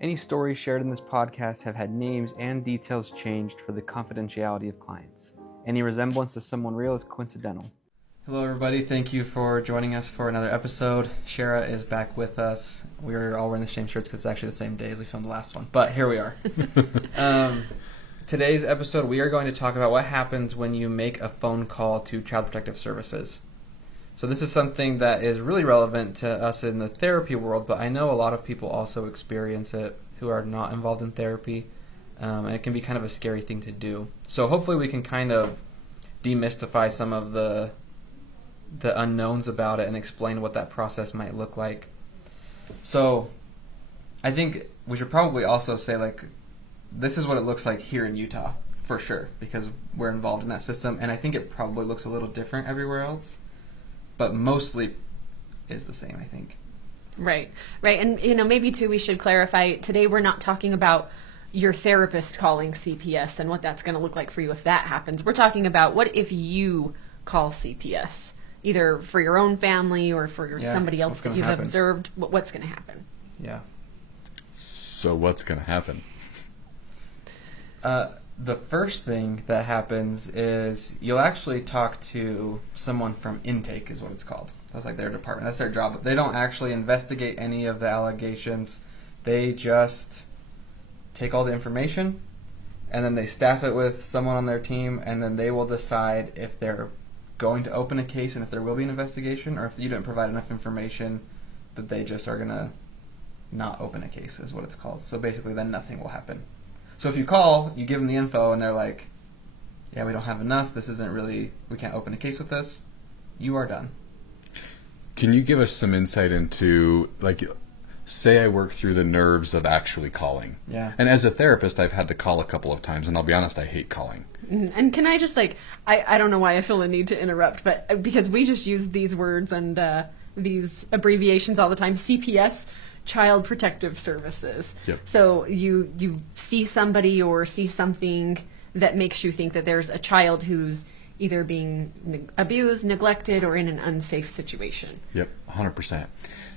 Any stories shared in this podcast have had names and details changed for the confidentiality of clients. Any resemblance to someone real is coincidental. Hello everybody, thank you for joining us for another episode. Shara is back with us. We're all wearing the same shirts because it's actually the same day as we filmed the last one, but here we are. Today's episode we are going to talk about what happens when you make a phone call to Child Protective Services. So this is something that is really relevant to us in the therapy world, but I know a lot of people also experience it who are not involved in therapy, and it can be kind of a scary thing to do. So hopefully we can kind of demystify some of the unknowns about it and explain what that process might look like. So I think we should probably also say, like, this is what it looks like here in Utah, for sure, because we're involved in that system, and I think it probably looks a little different everywhere else. But mostly is the same, I think. Right. And, maybe, too, we should clarify, today we're not talking about your therapist calling CPS and what that's going to look like for you if that happens. We're talking about what if you call CPS, either for your own family or for somebody else that you've observed. What's going to happen? Yeah. So what's going to happen? The first thing that happens is you'll actually talk to someone from intake, is what it's called. That's like their department. That's their job. They don't actually investigate any of the allegations. They just take all the information, and then they staff it with someone on their team, and then they will decide if they're going to open a case and if there will be an investigation, or if you didn't provide enough information that they just are going to not open a case, is what it's called. So basically then nothing will happen. So if you call, you give them the info, and they're like, yeah, we don't have enough, we can't open a case with this, you are done. Can you give us some insight into, like, say I work through the nerves of actually calling? Yeah. And as a therapist, I've had to call a couple of times, and I'll be honest, I hate calling. And can I just, I don't know why I feel the need to interrupt, but because we just use these words and these abbreviations all the time, CPS, Child Protective Services. Yep. So you see somebody or see something that makes you think that there's a child who's either being abused, neglected, or in an unsafe situation. Yep, 100%.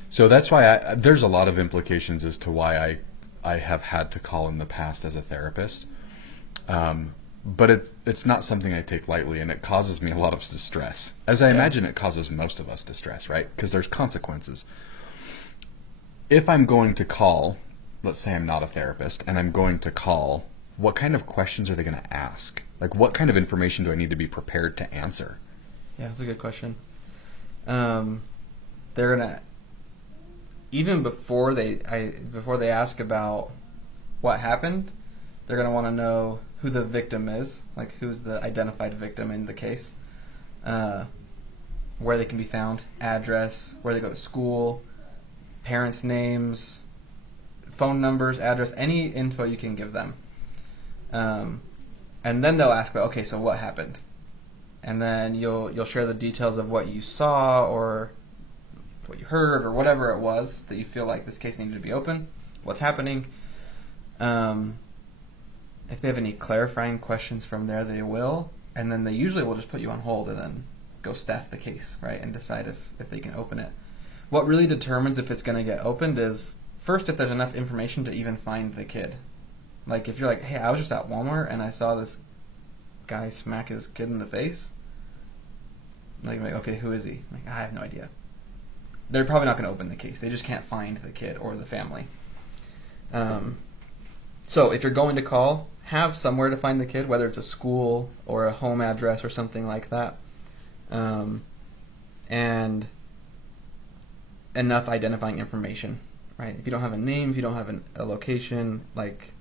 So that's why there's a lot of implications as to why I have had to call in the past as a therapist. But it's not something I take lightly, and it causes me a lot of distress. As I imagine it causes most of us distress, right? Because there's consequences. If I'm going to call, let's say I'm not a therapist, and I'm going to call, what kind of questions are they going to ask? Like, what kind of information do I need to be prepared to answer? Yeah, that's a good question. They're going to, even before they ask about what happened, they're going to want to know who the victim is, like who's the identified victim in the case, where they can be found, address, where they go to school, parents' names, phone numbers, address, any info you can give them. And then they'll ask, okay, so what happened? And then you'll share the details of what you saw or what you heard or whatever it was that you feel like this case needed to be open, what's happening. If they have any clarifying questions from there, they will. And then they usually will just put you on hold and then go staff the case, right, and decide if they can open it. What really determines if it's going to get opened is, first, if there's enough information to even find the kid. Like, if you're like, hey, I was just at Walmart and I saw this guy smack his kid in the face. Like, okay, who is he? Like, I have no idea. They're probably not going to open the case. They just can't find the kid or the family. So if you're going to call, have somewhere to find the kid, whether it's a school or a home address or something like that. And enough identifying information, right? If you don't have a name, if you don't have a location, like,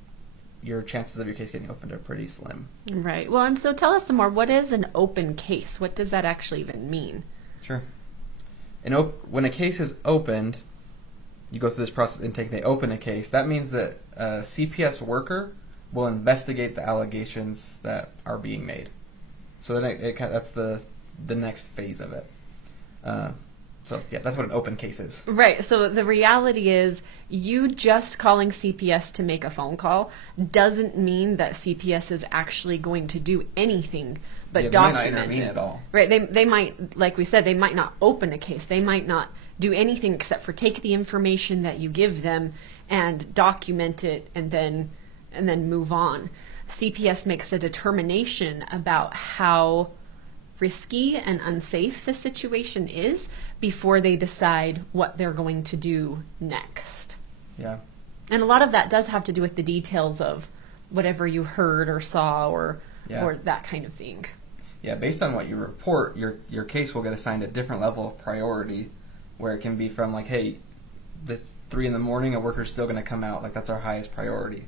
your chances of your case getting opened are pretty slim. Right. Well, and so tell us some more. What is an open case? What does that actually even mean? Sure. When a case is opened, you go through this process of intake, they open a case. That means that a CPS worker will investigate the allegations that are being made. So then that's the next phase of it. So, yeah, that's what an open case is. Right. So the reality is you just calling CPS to make a phone call doesn't mean that CPS is actually going to do anything but document it. They might not intervene at all. Right. They might, like we said, they might not open a case. They might not do anything except for take the information that you give them and document it and then move on. CPS makes a determination about how risky and unsafe the situation is before they decide what they're going to do next. Yeah. And a lot of that does have to do with the details of whatever you heard or saw or that kind of thing. Yeah, based on what you report, your case will get assigned a different level of priority, where it can be from like, hey, this 3 a.m, a worker's still going to come out, like that's our highest priority,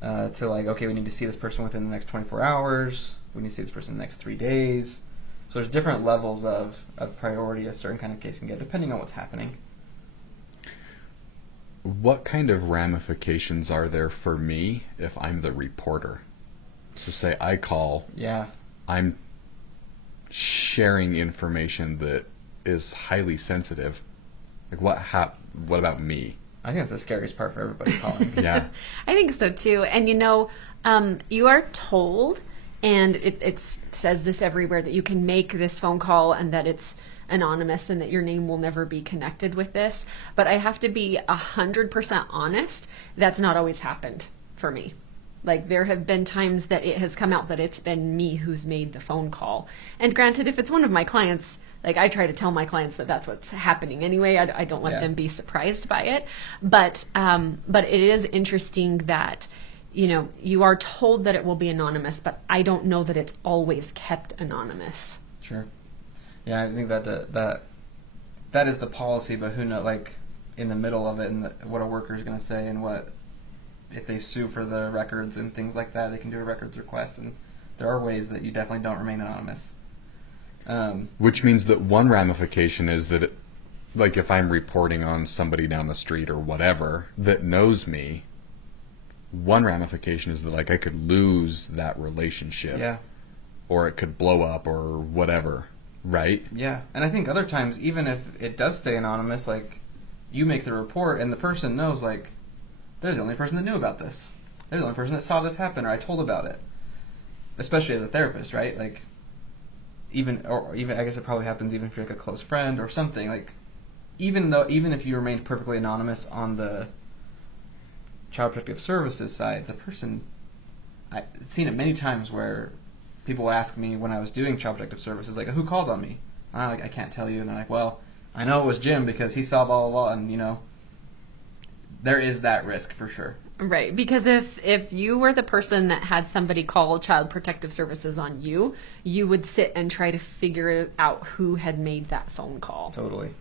to like, okay, we need to see this person within the next 24 hours, we need to see this person in the next 3 days. So there's different levels of priority a certain kind of case can get, depending on what's happening. What kind of ramifications are there for me if I'm the reporter? So say I call, I'm sharing information that is highly sensitive. Like what about me? I think that's the scariest part for everybody calling. Yeah. I think so too. And you are told, and it says this everywhere, that you can make this phone call and that it's anonymous and that your name will never be connected with this. But I have to be 100% honest, that's not always happened for me. Like, there have been times that it has come out that it's been me who's made the phone call. And granted, if it's one of my clients, like, I try to tell my clients that that's what's happening anyway. I don't let them be surprised by it. But it is interesting that, you are told that it will be anonymous, but I don't know that it's always kept anonymous. Sure. Yeah, I think that is the policy, but who knows, like, in the middle of it, and what a worker is going to say, and what, if they sue for the records and things like that, they can do a records request, and there are ways that you definitely don't remain anonymous. Which means that one ramification is that, like, if I'm reporting on somebody down the street or whatever that knows me, one ramification is that, like, I could lose that relationship. Yeah. Or it could blow up or whatever, right? Yeah, and I think other times, even if it does stay anonymous, like, you make the report and the person knows, like, they're the only person that knew about this. They're the only person that saw this happen, or I told about it. Especially as a therapist, right? Like, even I guess it probably happens even if you're like a close friend or something. Like, even if you remained perfectly anonymous on the Child Protective Services side, the person, I've seen it many times where people ask me when I was doing Child Protective Services, like, who called on me? I can't tell you. And they're like, well, I know it was Jim because he saw blah, blah, blah, and, there is that risk for sure. Right, because if you were the person that had somebody call Child Protective Services on you, you would sit and try to figure out who had made that phone call. Totally.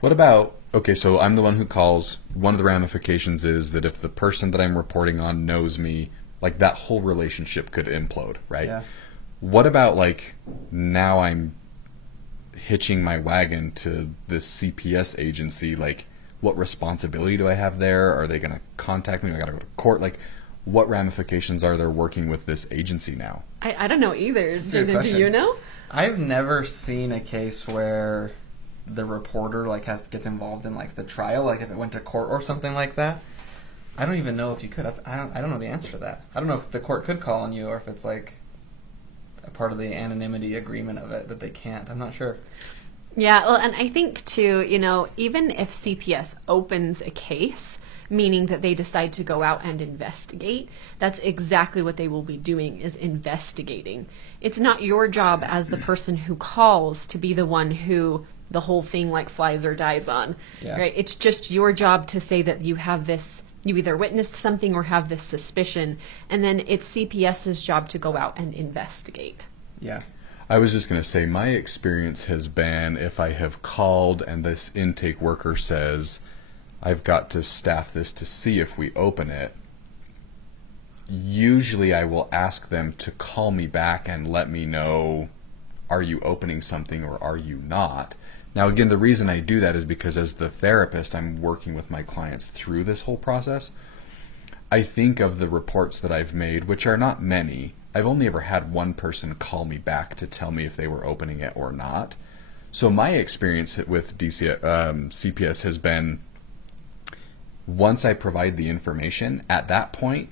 What about, okay, so I'm the one who calls. One of the ramifications is that if the person that I'm reporting on knows me, like, that whole relationship could implode, right? Yeah. What about, like, now I'm hitching my wagon to this CPS agency, like, what responsibility do I have there? Are they going to contact me? I got to go to court. Like, what ramifications are there working with this agency now? I don't know either. Do you know? I've never seen a case where the reporter gets involved in like the trial, like if it went to court or something like that. I don't even know if you could. I don't know the answer to that. I don't know if the court could call on you or if it's like a part of the anonymity agreement of it that they can't. I'm not sure. Yeah, well, and I think, too, even if CPS opens a case, meaning that they decide to go out and investigate, that's exactly what they will be doing, is investigating. It's not your job as the person who calls to be the one who the whole thing, like, flies or dies on, right? It's just your job to say that you have this, you either witnessed something or have this suspicion, and then it's CPS's job to go out and investigate. Yeah. I was just going to say, my experience has been, if I have called and this intake worker says, I've got to staff this to see if we open it, usually I will ask them to call me back and let me know, are you opening something or are you not? Now, again, the reason I do that is because as the therapist, I'm working with my clients through this whole process. I think of the reports that I've made, which are not many. I've only ever had one person call me back to tell me if they were opening it or not. So my experience with CPS has been, once I provide the information, at that point,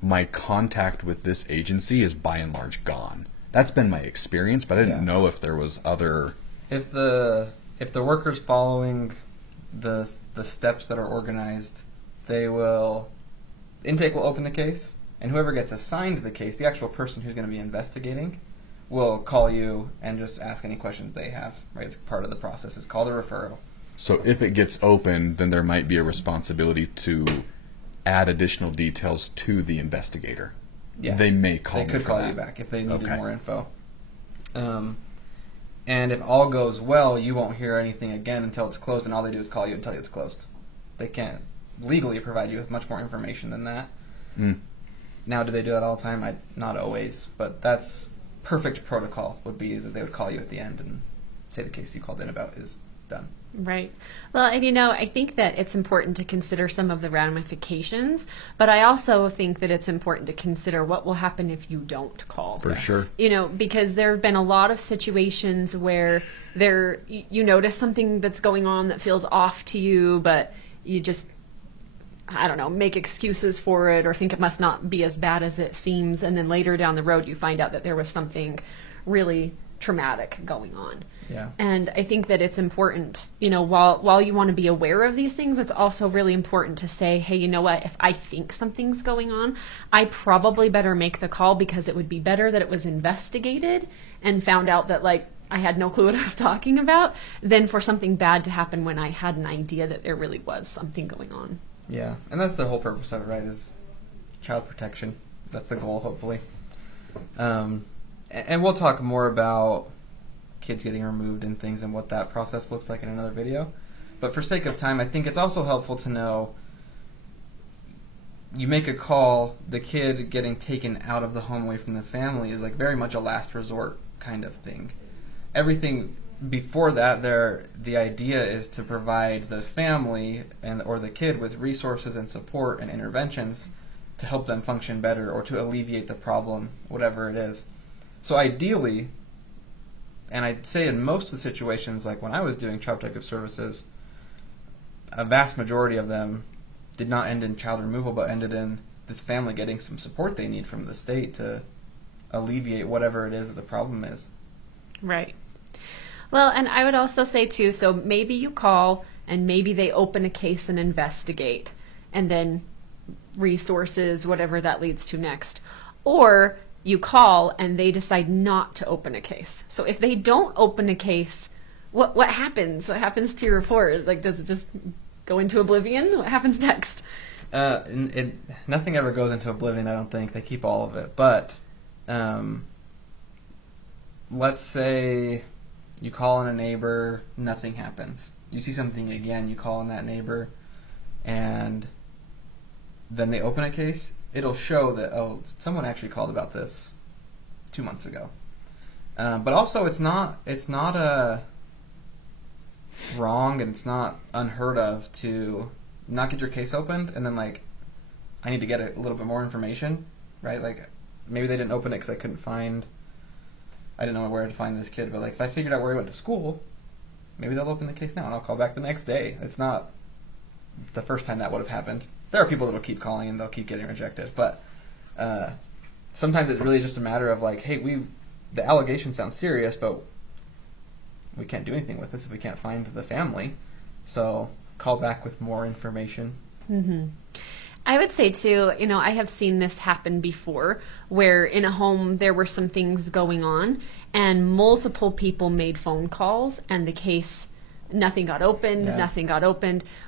my contact with this agency is by and large gone. That's been my experience, but I didn't know if there was other... If the worker's following the steps that are organized intake will open the case, and whoever gets assigned the case, the actual person who's going to be investigating, will call you and just ask any questions they have. Right, it's part of the process. It's called a referral. So if it gets open, then there might be a responsibility to add additional details to the investigator. Yeah. They may call. They could call that. you back if they needed Okay. more info. And if all goes well, you won't hear anything again until it's closed, and all they do is call you and tell you it's closed. They can't legally provide you with much more information than that. Mm. Now, do they do that all the time? Not always, but that's perfect protocol would be that they would call you at the end and say the case you called in about is done. Right. Well, and I think that it's important to consider some of the ramifications, but I also think that it's important to consider what will happen if you don't call. For sure. Because there have been a lot of situations where you notice something that's going on that feels off to you, but you just, I don't know, make excuses for it or think it must not be as bad as it seems, and then later down the road you find out that there was something really traumatic going on. Yeah. And I think that it's important, while you want to be aware of these things, it's also really important to say, hey, you know what, if I think something's going on, I probably better make the call, because it would be better that it was investigated and found out that, I had no clue what I was talking about, than for something bad to happen when I had an idea that there really was something going on. Yeah, and that's the whole purpose of it, right, is child protection. That's the goal, hopefully. And we'll talk more about kids getting removed and things and what that process looks like in another video. But for sake of time, I think it's also helpful to know you make a call, the kid getting taken out of the home away from the family is very much a last resort kind of thing. Everything before that, the idea is to provide the family or the kid with resources and support and interventions to help them function better or to alleviate the problem, whatever it is. So ideally, and I'd say in most of the situations, like when I was doing child protective services, a vast majority of them did not end in child removal, but ended in this family getting some support they need from the state to alleviate whatever it is that the problem is. Right. Well, and I would also say, too, so maybe you call and maybe they open a case and investigate, and then resources, whatever that leads to next. Or you call and they decide not to open a case. So if they don't open a case, what happens? What happens to your report? Does it just go into oblivion? What happens next? Nothing ever goes into oblivion, I don't think. They keep all of it. But let's say you call on a neighbor, nothing happens. You see something again, you call on that neighbor, and then they open a case. It'll show that, someone actually called about this 2 months ago. But also, it's not wrong and it's not unheard of to not get your case opened and then I need to get a little bit more information, right? Maybe they didn't open it because I didn't know where to find this kid. But if I figured out where he went to school, maybe they'll open the case now and I'll call back the next day. It's not the first time that would have happened. There are people that will keep calling and they'll keep getting rejected. But sometimes it's really just a matter of hey, the allegation sounds serious, but we can't do anything with this if we can't find the family. So call back with more information. Mm-hmm. I would say, too, I have seen this happen before, where in a home there were some things going on, and multiple people made phone calls, and the case, nothing got opened,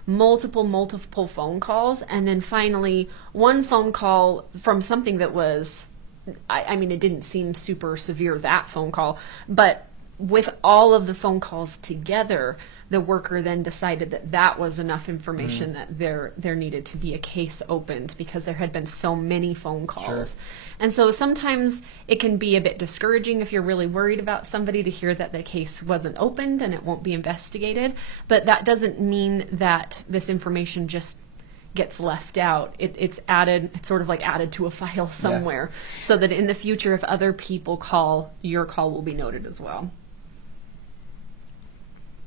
multiple phone calls, and then finally one phone call from something that was, it didn't seem super severe, that phone call, but with all of the phone calls together, the worker then decided that was enough information that there needed to be a case opened because there had been so many phone calls. Sure. And so sometimes it can be a bit discouraging if you're really worried about somebody to hear that the case wasn't opened and it won't be investigated. But that doesn't mean that this information just gets left out. It's sort of added to a file somewhere, so that in the future, if other people call, your call will be noted as well.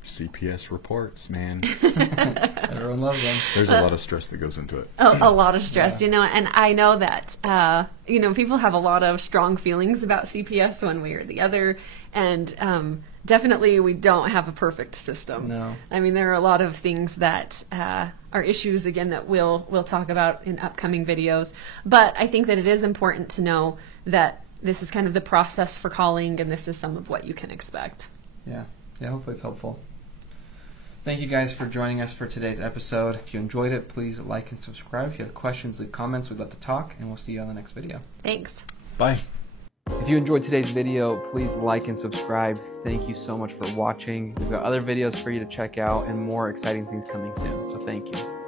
CPS reports, man. Everyone loves them. There's a lot of stress that goes into it. A lot of stress, and I know that, people have a lot of strong feelings about CPS one way or the other, and definitely we don't have a perfect system. No. I mean, there are a lot of things that are issues, again, that we'll talk about in upcoming videos. But I think that it is important to know that this is kind of the process for calling, and this is some of what you can expect. Yeah, hopefully it's helpful. Thank you guys for joining us for today's episode. If you enjoyed it, please like and subscribe. If you have questions, leave comments. We'd love to talk, and we'll see you on the next video. Thanks. Bye. If you enjoyed today's video, please like and subscribe. Thank you so much for watching. We've got other videos for you to check out and more exciting things coming soon, so thank you.